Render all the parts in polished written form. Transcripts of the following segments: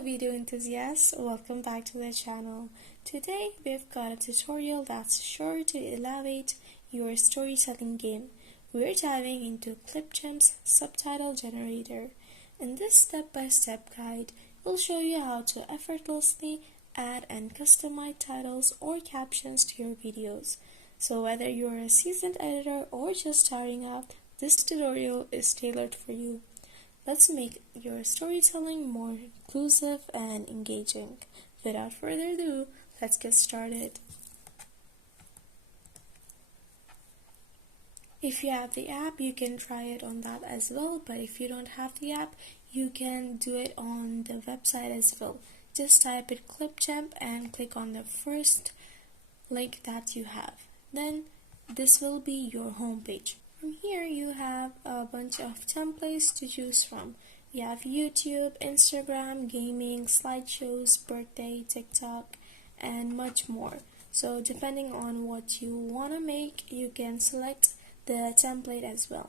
Hello video enthusiasts, welcome back to the channel. Today we've got a tutorial that's sure to elevate your storytelling game. We're diving into Clipchamp's subtitle generator. In this step-by-step guide, we'll show you how to effortlessly add and customize titles or captions to your videos. So whether you're a seasoned editor or just starting out, this tutorial is tailored for you. Let's make your storytelling more inclusive and engaging. Without further ado, let's get started. If you have the app, you can try it on that as well, but if you don't have the app, you can do it on the website as well. Just type it Clipchamp and click on the first link that you have. Then this will be your home page. From here you have a bunch of templates to choose from. You have YouTube, Instagram, gaming, slideshows, birthday, TikTok, and much more. So depending on what you want to make, you can select the template as well.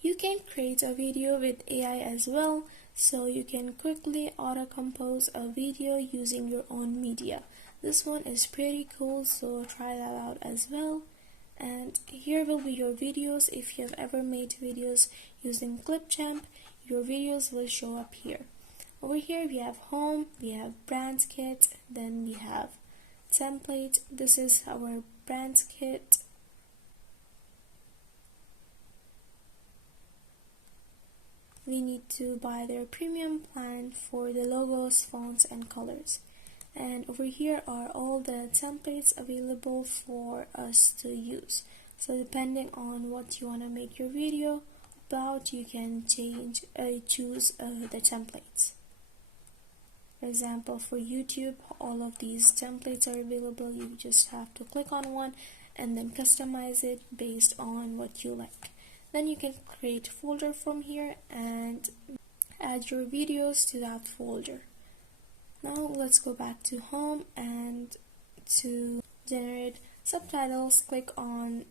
You can create a video with AI as well, so you can quickly auto-compose a video using your own media. This one is pretty cool, so try that out as well. And here will be your videos. If you have ever made videos using Clipchamp, your videos will show up here. Over here we have home, we have brand kit, then we have template. This is our brand kit. We need to buy their premium plan for the logos, fonts, and colors. And over here are all the templates available for us to use. So depending on what you want to make your video about, you can choose the templates. For example, for YouTube, all of these templates are available. You just have to click on one and then customize it based on what you like. Then you can create a folder from here and add your videos to that folder. Now let's go back to home, and to generate subtitles, click on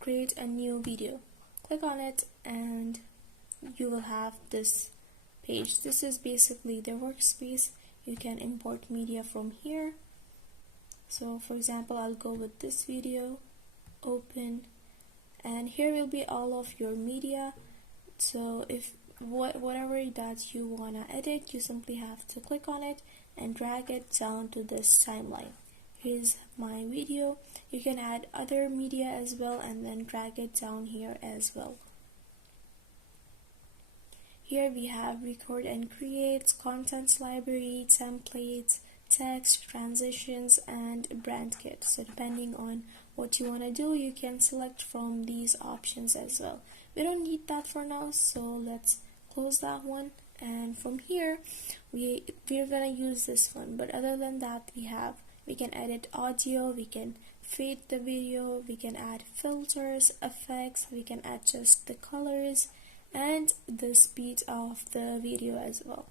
create a new video. Click on it and you will have this page. This is basically the workspace. You can import media from here. So for example, I'll go with this video, open, and here will be all of your media. So if whatever that you wanna edit, you simply have to click on it and drag it down to this timeline. Here's my video. You can add other media as well and then drag it down here as well. Here we have record and create, contents library, templates, text, transitions, and brand kit. So depending on what you want to do, you can select from these options as well. We don't need that for now, so let's close that one. And from here we're gonna use this one, but other than that, we can edit audio, we can fade the video, we can add filters, effects, we can adjust the colors and the speed of the video as well.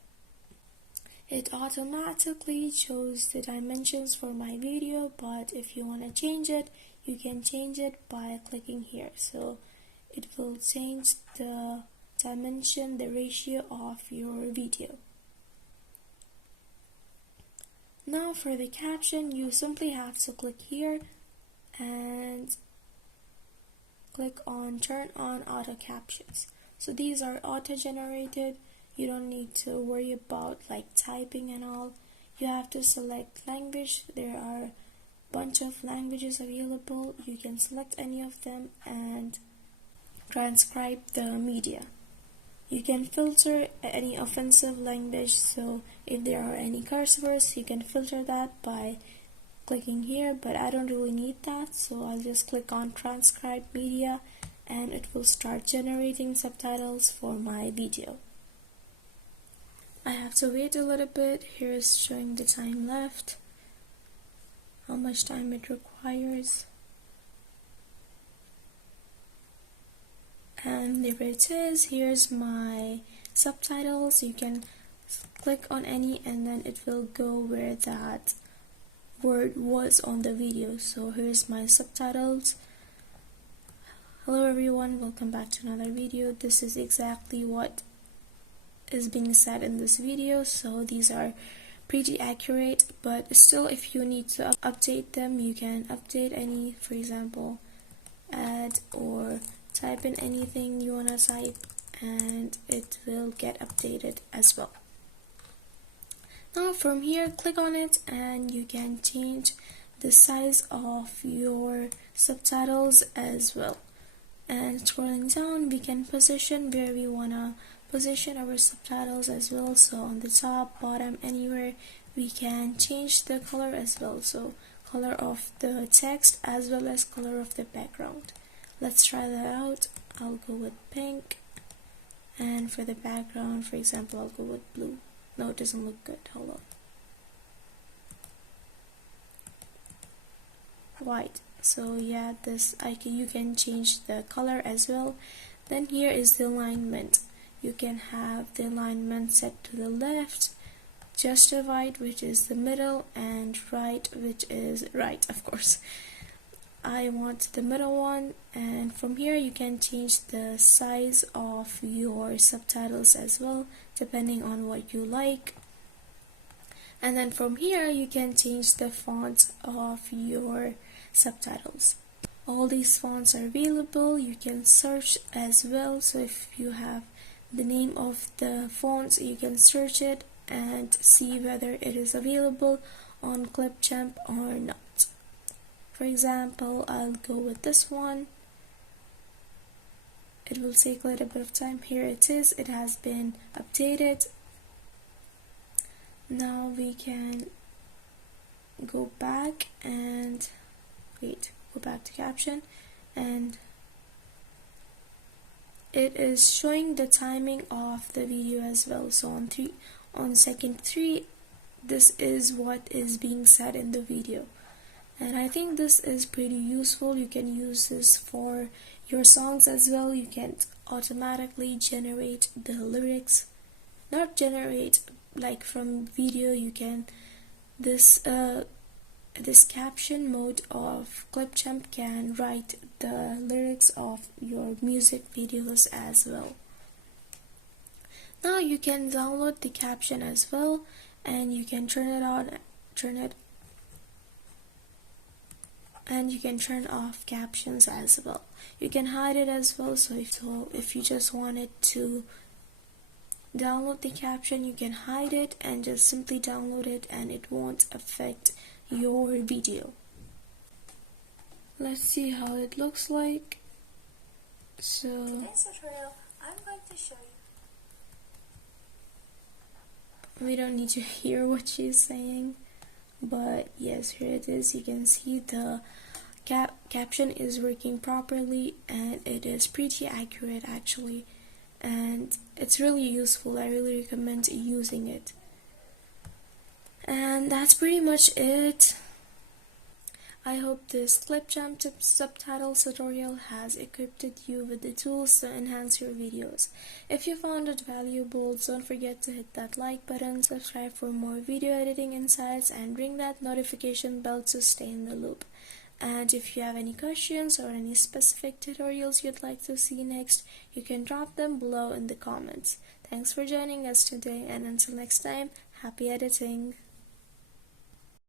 It automatically shows the dimensions for my video, but if you want to change it, you can change it by clicking here. So it will change the dimension, the ratio of your video. Now for the caption, you simply have to click here and click on turn on auto captions. So these are auto generated. You don't need to worry about like typing and all. You have to select language. There are a bunch of languages available. You can select any of them and transcribe the media. You can filter any offensive language, so if there are any curse words, you can filter that by clicking here, but I don't really need that, so I'll just click on transcribe media and it will start generating subtitles for my video. I have to wait a little bit. Here is showing the time left, how much time it requires. And there it is. Here's my subtitles. You can click on any and then it will go where that word was on the video. So here's my subtitles. Hello everyone, welcome back to another video. This is exactly what is being said in this video, so these are pretty accurate, but still if you need to update them, you can update any, for example, add or type in anything you want to type and it will get updated as well. Now from here, click on it and you can change the size of your subtitles as well. And scrolling down, we can position where we wanna position our subtitles as well. So on the top, bottom, anywhere, we can change the color as well. So color of the text as well as color of the background. Let's try that out. I'll go with pink, and for the background, for example, I'll go with blue. No, it doesn't look good. Hold on. White. So yeah, you can change the color as well. Then here is the alignment. You can have the alignment set to the left, just to right, which is the middle, and right, which is right, of course. I want the middle one, and from here you can change the size of your subtitles as well, depending on what you like. And then from here you can change the font of your subtitles. All these fonts are available. You can search as well, so if you have the name of the fonts, you can search it and see whether it is available on Clipchamp or not. For example, I'll go with this one. It will take a little bit of time. Here it is. It has been updated. Now we can go back and go back to caption, and it is showing the timing of the video as well. So on second 3, this is what is being said in the video, and I think this is pretty useful. You can use this for your songs as well. You can automatically generate the lyrics, not generate like from video. You can this caption mode of Clipchamp can write the lyrics of your music videos as well. Now you can download the caption as well, and you can turn it on, and you can turn off captions as well. You can hide it as well, so if you just wanted to download the caption, you can hide it and just simply download it, and it won't affect your video. Let's see how it looks like. So today's tutorial, I'm going to show you. We don't need to hear what she's saying, but yes, here it is. You can see the caption is working properly, and it is pretty accurate actually, and it's really useful. I really recommend using it. And that's pretty much it. I hope this Clipchamp Subtitles tutorial has equipped you with the tools to enhance your videos. If you found it valuable, don't forget to hit that like button, subscribe for more video editing insights, and ring that notification bell to stay in the loop. And if you have any questions or any specific tutorials you'd like to see next, you can drop them below in the comments. Thanks for joining us today, and until next time, happy editing!